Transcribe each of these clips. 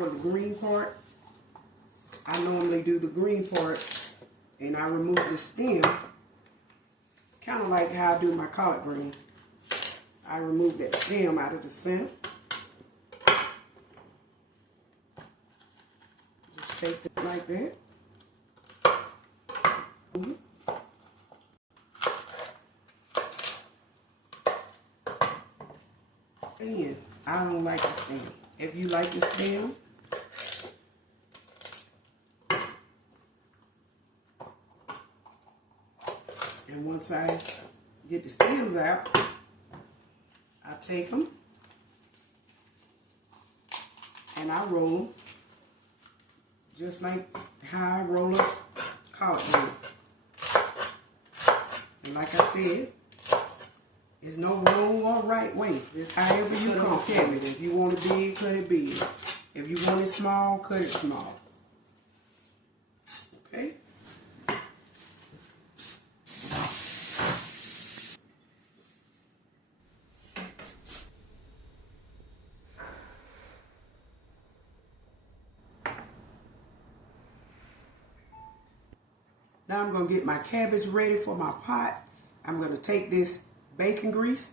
For the green part, I normally do the green part and I remove the stem, kind of like how I do my collard green. I remove that stem out of the center. Just take it like that. And I don't like the stem. If you like the stem, and once I get the stems out, I take them and I roll them just like how I roll a collard green. And like I said, there's no wrong or right way. Just however you cut it. If you want it big, cut it big. If you want it small, cut it small. Okay? Now I'm going to get my cabbage ready for my pot. I'm going to take this bacon grease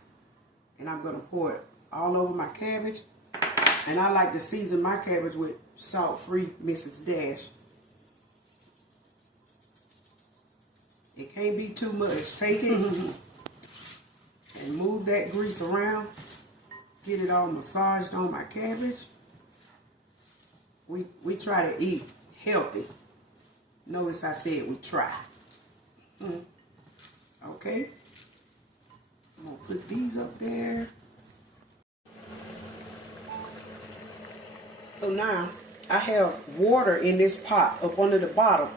and I'm going to pour it all over my cabbage. And I like to season my cabbage with salt-free Mrs. Dash. It can't be too much. Take it and move that grease around. Get it all massaged on my cabbage. We try to eat healthy. Notice I said we try. Okay. I'm going to put these up there. So now I have water in this pot up under the bottom.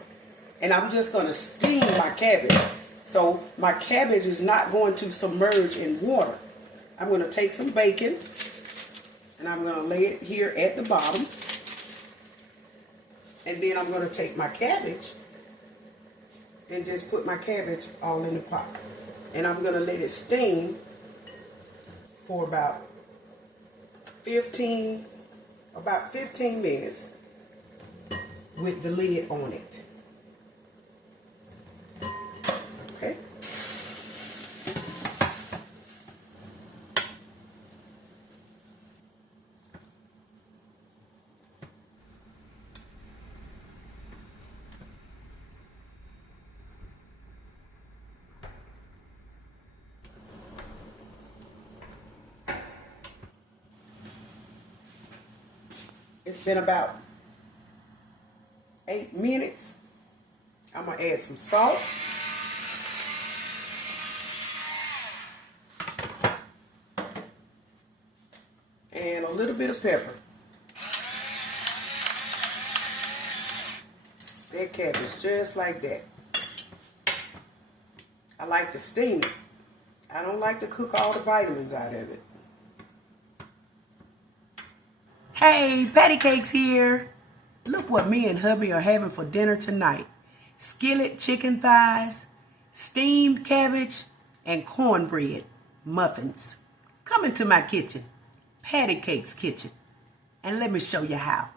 And I'm just going to steam my cabbage. So my cabbage is not going to submerge in water. I'm going to take some bacon and I'm going to lay it here at the bottom. And then I'm going to take my cabbage and just put my cabbage all in the pot. And I'm going to let it steam for about 15 minutes with the lid on it. Okay. It's been about 8 minutes. I'm going to add some salt. And a little bit of pepper. That cabbage just like that. I like to steam it. I don't like to cook all the vitamins out of it. Hey, PattyKakes here. Look what me and hubby are having for dinner tonight. Skillet chicken thighs, steamed cabbage, and cornbread muffins. Come into my kitchen, PattyKakes Kitchen, and let me show you how.